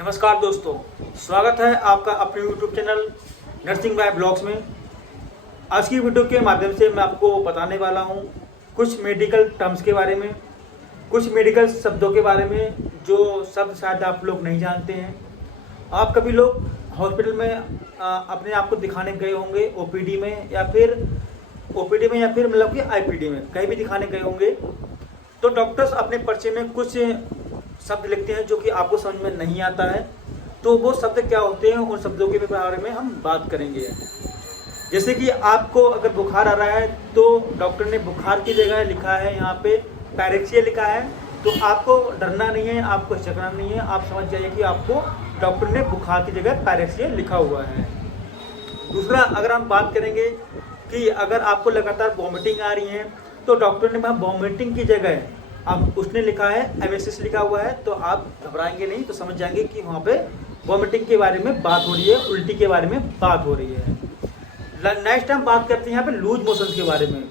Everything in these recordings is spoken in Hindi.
नमस्कार दोस्तों, स्वागत है आपका अपने YouTube channel nursing by blogs में। आज की वीडियो के माध्यम से मैं आपको बताने वाला हूं कुछ मेडिकल टर्म्स के बारे में, कुछ मेडिकल शब्दों के बारे में जो शब्द शायद आप लोग नहीं जानते हैं। आप कभी लोग हॉस्पिटल में अपने आप को दिखाने गए होंगे OPD में या फिर मतलब कि IPD में कहीं भी दिखाने गए होंगे, तो डॉक्टर्स अपने पर्चे में कुछ शब्द लिखते हैं जो कि आपको समझ में नहीं आता है। तो वो शब्द क्या होते हैं, उन शब्दों के बारे में हम बात करेंगे। जैसे कि आपको अगर बुखार आ रहा है तो डॉक्टर ने बुखार की जगह लिखा है यहाँ पे पैरेक्सिया लिखा है, तो आपको डरना नहीं है, आपको हिचकना नहीं है। आप समझ जाइए कि आपको डॉक्टर ने बुखार की जगह पैरेक्सिया लिखा हुआ है। दूसरा, अगर हम बात करेंगे कि अगर आपको लगातार वॉमिटिंग आ रही है तो डॉक्टर ने वहाँ वॉमिटिंग की जगह अब उसने लिखा है एमेसिस लिखा हुआ है, तो आप घबराएंगे नहीं, तो समझ जाएंगे कि वहाँ पे वॉमिटिंग के बारे में बात हो रही है, उल्टी के बारे में बात हो रही है। नेक्स्ट हम बात करते हैं यहाँ पे लूज मोशंस के बारे में।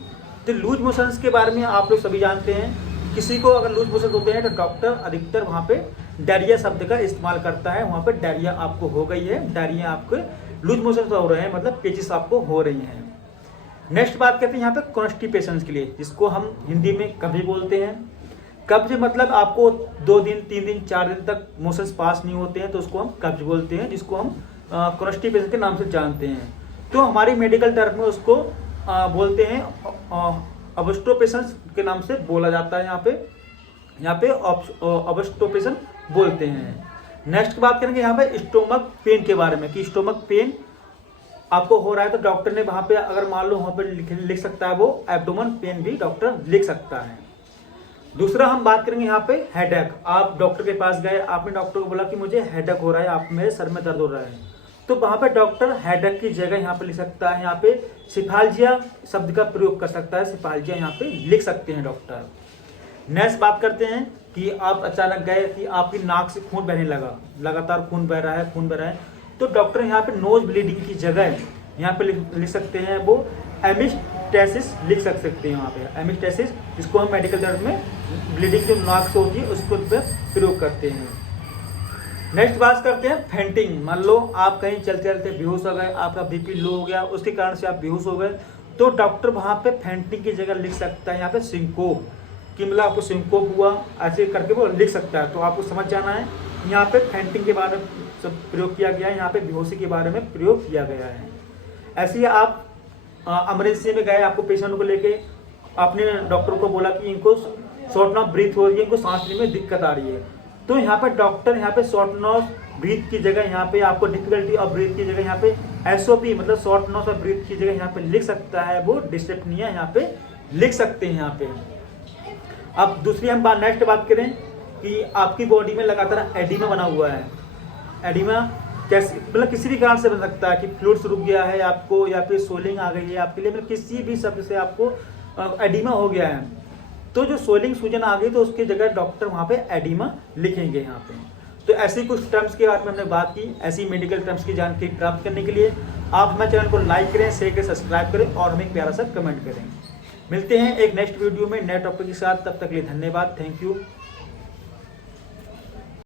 तो लूज मोशंस के बारे में आप लोग सभी जानते हैं, किसी को अगर लूज मोशंस होते हैं तो डॉक्टर अधिकतर वहाँ पे डायरिया शब्द का इस्तेमाल करता है। वहाँ पे डायरिया आपको हो गई है, डायरिया आपके लूज मोशंस हो रहे हैं, मतलब पेचिस आपको हो रही हैं। नेक्स्ट बात करते हैं यहाँ पे कॉन्स्टिपेशन के लिए, जिसको हम हिंदी में कब्ज बोलते हैं। कब्ज मतलब आपको 2 दिन 3 दिन 4 दिन तक मोशंस पास नहीं होते हैं तो उसको हम कब्ज बोलते हैं, जिसको हम कॉन्स्टिपेशन के नाम से जानते हैं। तो हमारी मेडिकल टर्म में उसको बोलते हैं ऑब्स्ट्रोपेशन के नाम से बोला जाता है। यहाँ पे ऑब्स्ट्रोपेशन बोलते हैं। नेक्स्ट बात करेंगे यहाँ पे स्टोमक पेन के बारे में कि स्टोमक पेन आपको हो रहा है तो डॉक्टर ने वहाँ पे अगर मान लो वहाँ पे लिख सकता है, वो एब्डोमेन पेन भी डॉक्टर लिख सकता है। दूसरा हम बात करेंगे यहाँ पे हेडेक। आप डॉक्टर के पास गए, आपने डॉक्टर को बोला कि मुझे हेडेक हो रहा है, आप मेरे सर में दर्द हो रहा है, तो वहाँ पे डॉक्टर हेडेक की जगह यहाँ पे लिख सकता है, यहाँ पे सिफाल्जिया शब्द का प्रयोग कर सकता है, सिफाल्जिया यहाँ पे लिख सकते हैं डॉक्टर। नेक्स्ट बात करते हैं कि आप अचानक गए कि आपकी नाक से खून बहने लगा, लगातार खून बह रहा है, तो डॉक्टर यहाँ पे नोज ब्लीडिंग की जगह यहाँ पे लिख सकते हैं, वो एमिस्टेसिस लिख सकते हैं। यहाँ पे एमिस्टेसिस, जिसको हम मेडिकल टर्म में ब्लीडिंग जो नाक से होती है उसको प्रयोग करते हैं। नेक्स्ट बात करते हैं फेंटिंग। मान लो आप कहीं चलते चलते बेहोश हो गए, आपका BP लो हो गया, उसके कारण से आप बेहोश हो गए, तो डॉक्टर वहाँ पे फेंटिंग की जगह लिख सकता है यहाँ पे सिंकोप, कि मतलब आपको सिंकोप हुआ, ऐसे करके वो लिख सकता है। तो आपको समझ जाना है यहाँ पे फेंटिंग के बारे में सब प्रयोग किया गया है, यहाँ पे बेहोशी के बारे में प्रयोग किया गया है। ऐसे ही आप इमरजेंसी में गए, आपको पेशेंट को लेके आपने डॉक्टर को बोला कि इनको शॉर्ट ऑफ ब्रीथ हो रही है, इनको सांस लेने में दिक्कत आ रही है, तो यहाँ पे डॉक्टर यहाँ पे शॉर्ट ऑफ ब्रीथ की जगह यहाँ पे आपको डिफिकल्टी ऑफ ब्रीथ की जगह यहाँ पे SOP मतलब शॉर्ट ऑफ ब्रीथ की जगह यहाँ पे लिख सकता है, वो डिस्टेपनिया यहाँ पे लिख सकते हैं यहाँ पे। अब दूसरी हम नेक्स्ट बात करें कि आपकी बॉडी में लगातार एडिमा बना हुआ है। एडिमा कैसे, मतलब किसी भी कारण से बन सकता है कि फ्लूइड्स रुक गया है आपको, या फिर सोलिंग आ गई है आपके लिए, मतलब किसी भी शब्द से आपको एडिमा हो गया है, तो जो सोलिंग सूजन आ गई तो उसकी जगह डॉक्टर वहाँ पे एडिमा लिखेंगे यहाँ पे। तो ऐसी कुछ टर्म्स के बारे में हमने बात की। ऐसी मेडिकल टर्म्स की जानकारी प्राप्त करने के लिए आप हमारे चैनल को लाइक करें, शेयर करें, सब्सक्राइब करें और हमें एक प्यारा सा कमेंट करें। मिलते हैं एक नेक्स्ट वीडियो में नए टॉपिक के साथ, तब तक के लिए धन्यवाद, थैंक यू।